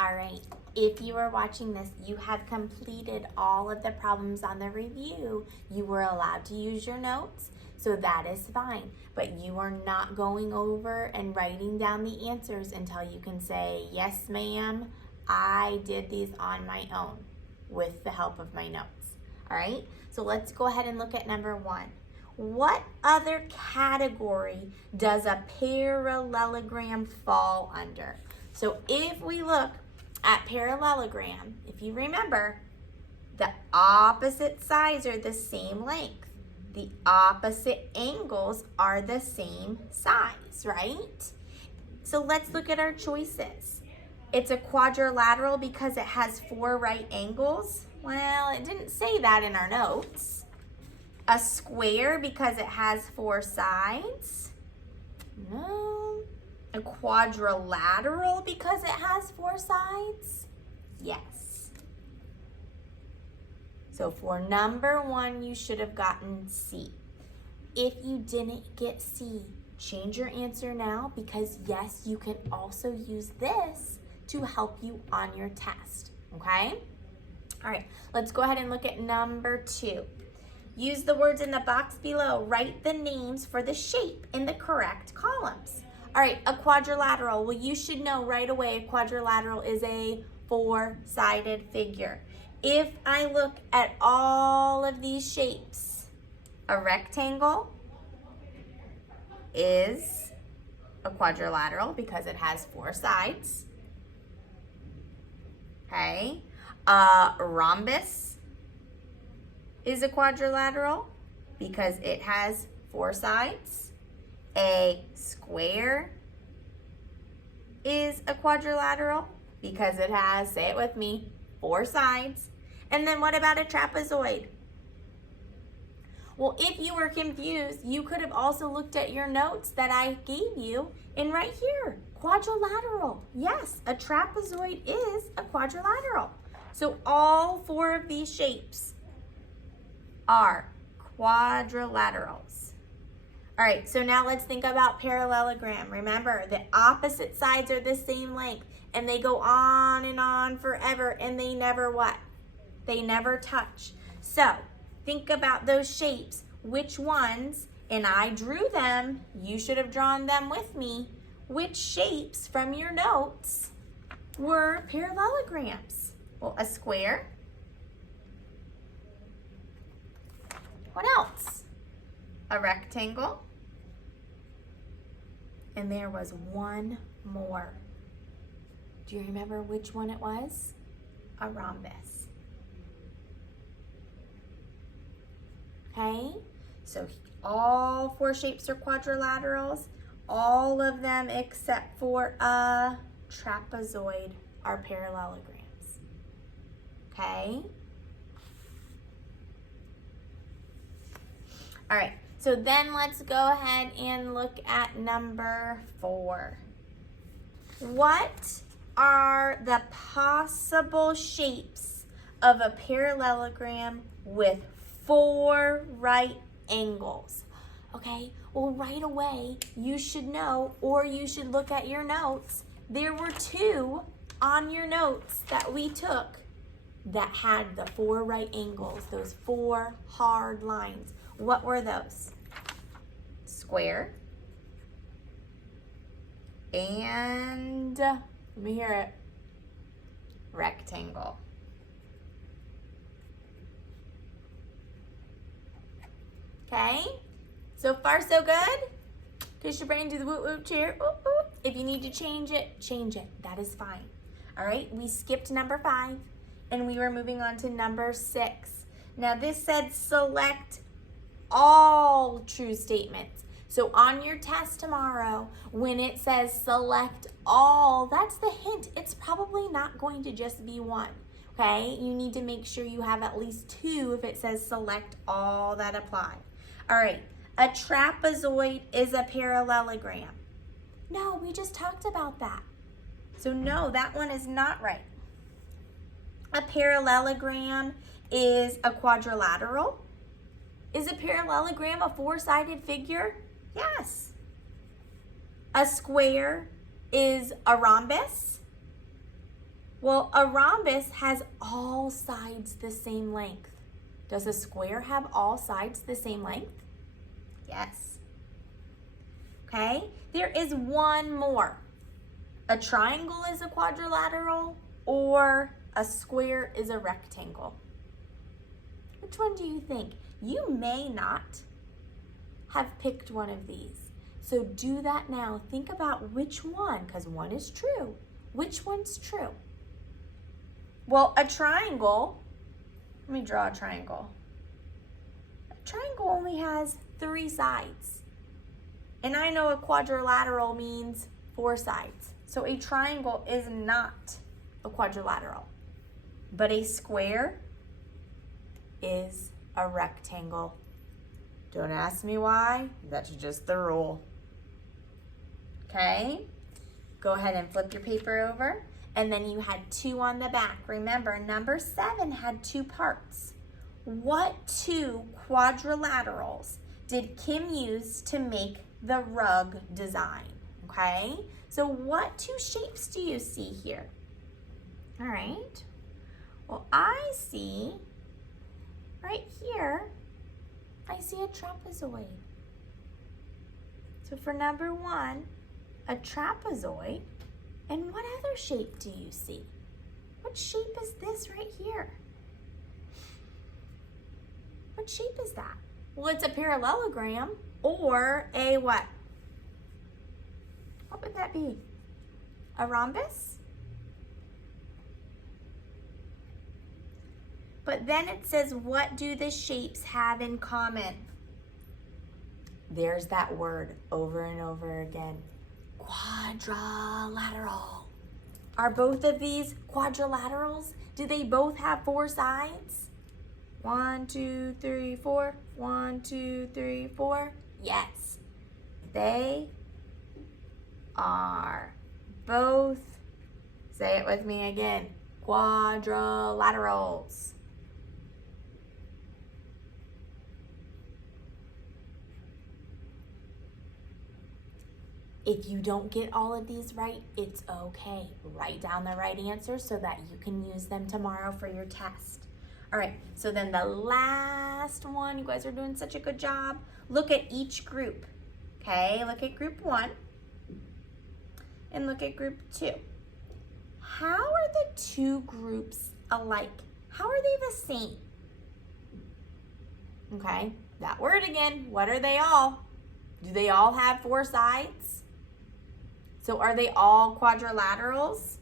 All right, if you are watching this, you have completed all of the problems on the review. You were allowed to use your notes, so that is fine. But you are not going over and writing down the answers until you can say, yes, ma'am, I did these on my own with the help of my notes. All right, so let's go ahead and look at number 1. What other category does a parallelogram fall under? So if we look at parallelogram, if you remember, the opposite sides are the same length. The opposite angles are the same size, right? So let's look at our choices. It's a quadrilateral because it has 4 right angles. Well, it didn't say that in our notes. A square because it has 4 sides. No. A quadrilateral because it has 4 sides? Yes. So for number 1, you should have gotten C. If you didn't get C, change your answer now because yes, you can also use this to help you on your test, okay? All right, let's go ahead and look at number 2. Use the words in the box below. Write the names for the shape in the correct columns. All right, a quadrilateral. Well, you should know right away a quadrilateral is a 4-sided figure. If I look at all of these shapes, a rectangle is a quadrilateral because it has 4 sides. Okay, a rhombus is a quadrilateral because it has 4 sides. A square is a quadrilateral because it has, say it with me, 4 sides. And then what about a trapezoid? Well, if you were confused, you could have also looked at your notes that I gave you and right here, quadrilateral. Yes, a trapezoid is a quadrilateral. So all 4 of these shapes are quadrilaterals. All right, so now let's think about parallelogram. Remember, the opposite sides are the same length and they go on forever and they never what? They never touch. So think about those shapes. Which ones, and I drew them, you should have drawn them with me. Which shapes from your notes were parallelograms? Well, a square. What else? A rectangle. And there was one more. Do you remember which one it was? A rhombus. Okay, so all 4 shapes are quadrilaterals. All of them except for a trapezoid are parallelograms. Okay? All right, so then let's go ahead and look at number 4. What are the possible shapes of a parallelogram with 4 right angles? Okay, well right away you should know, or you should look at your notes. There were 2 on your notes that we took that had the 4 right angles, those 4 hard lines. What were those? Square and, let me hear it, rectangle. Okay, so far so good? Kiss your brain, do the woot woot cheer. Ooh, ooh. If you need to change it, change it. That is fine. All right, we skipped number 5 and we were moving on to number 6. Now this said select all true statements. So on your test tomorrow, when it says select all, that's the hint. It's probably not going to just be 1. Okay, you need to make sure you have at least 2 if it says select all that apply. All right, a trapezoid is a parallelogram. No, we just talked about that. So no, that one is not right. A parallelogram is a quadrilateral. Is a parallelogram a 4-sided figure? Yes. A square is a rhombus. Well, a rhombus has all sides the same length. Does a square have all sides the same length? Yes. Okay, there is one more. A triangle is a quadrilateral or a square is a rectangle. Which one do you think? You may not have picked one of these. So do that now. Think about which one, because one is true. Which one's true? Well, a triangle, let me draw a triangle. A triangle only has 3 sides. And I know a quadrilateral means 4 sides. So a triangle is not a quadrilateral. But a square is a rectangle. Don't ask me why, that's just the rule. Okay, go ahead and flip your paper over. And then you had 2 on the back. Remember, number 7 had 2 parts. What 2 quadrilaterals did Kim use to make the rug design? Okay, so what 2 shapes do you see here? All right, well, I see right here, I see a trapezoid. So for number 1, a trapezoid. And what other shape do you see? What shape is this right here? What shape is that? Well, it's a parallelogram or a what? What would that be? A rhombus? But then it says, what do the shapes have in common? There's that word over and over again. Quadrilateral. Are both of these quadrilaterals? Do they both have 4 sides? 1, 2, 3, 4. 1, 2, 3, 4. Yes. They are both, say it with me again, quadrilaterals. If you don't get all of these right, it's okay. Write down the right answers so that you can use them tomorrow for your test. All right, so then the last one, you guys are doing such a good job. Look at each group, okay? Look at group 1 and look at group 2. How are the 2 groups alike? How are they the same? Okay, that word again, what are they all? Do they all have 4 sides? So are they all quadrilaterals?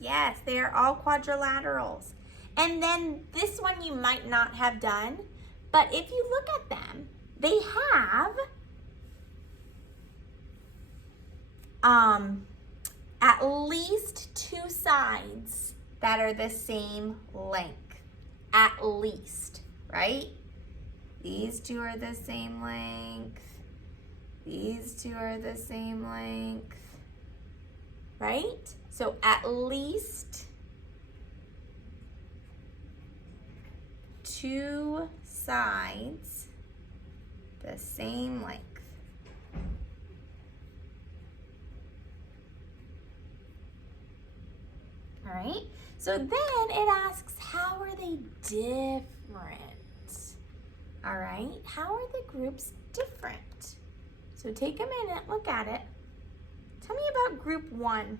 Yes, they are all quadrilaterals. And then this one you might not have done, but if you look at them, they have at least 2 sides that are the same length, at least, right? These 2 are the same length. These 2 are the same length, right? So at least 2 sides the same length. All right, so then it asks, how are they different? All right, how are the groups different? So take a minute, look at it. Tell me about group 1.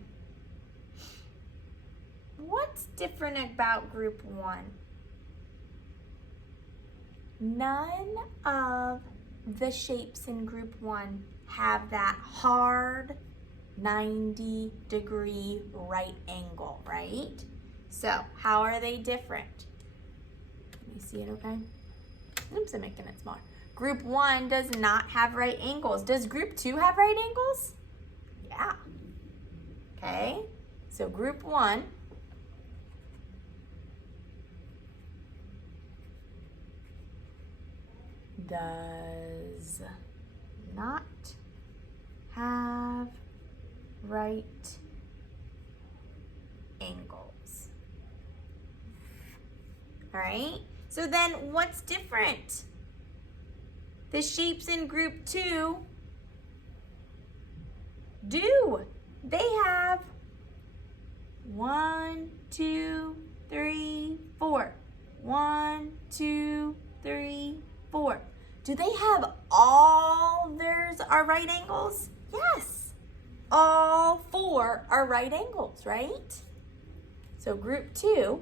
What's different about group 1? None of the shapes in group 1 have that hard 90-degree right angle, right? So how are they different? Can you see it okay? Oops, I'm making it smaller. Group 1 does not have right angles. Does group 2 have right angles? Yeah. Okay, so group 1 does not have right angles. All right, So then what's different? The shapes in group 2 they have 1, 2, 3, 4. 1, 2, 3, 4. Do they have all theirs are right angles? Yes. All 4 are right angles, right? So group 2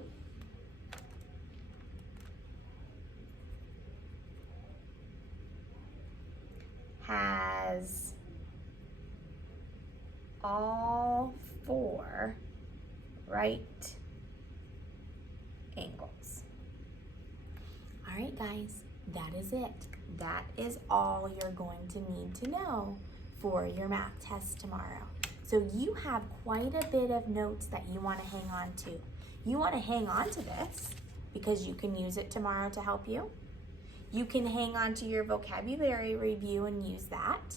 has all 4 right angles. All right, guys, that is it. That is all you're going to need to know for your math test tomorrow. So you have quite a bit of notes that you want to hang on to. You want to hang on to this because you can use it tomorrow to help you. You can hang on to your vocabulary review and use that.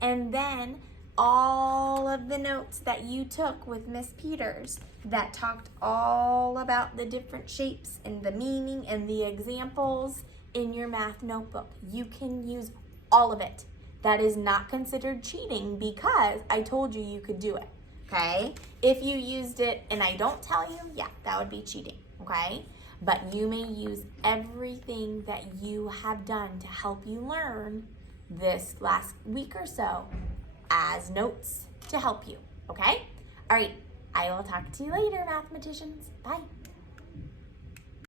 And then all of the notes that you took with Miss Peters that talked all about the different shapes and the meaning and the examples in your math notebook. You can use all of it. That is not considered cheating because I told you you could do it, okay? If you used it and I don't tell you, yeah, that would be cheating, okay? But you may use everything that you have done to help you learn this last week or so as notes to help you, okay? All right, I will talk to you later, mathematicians. Bye.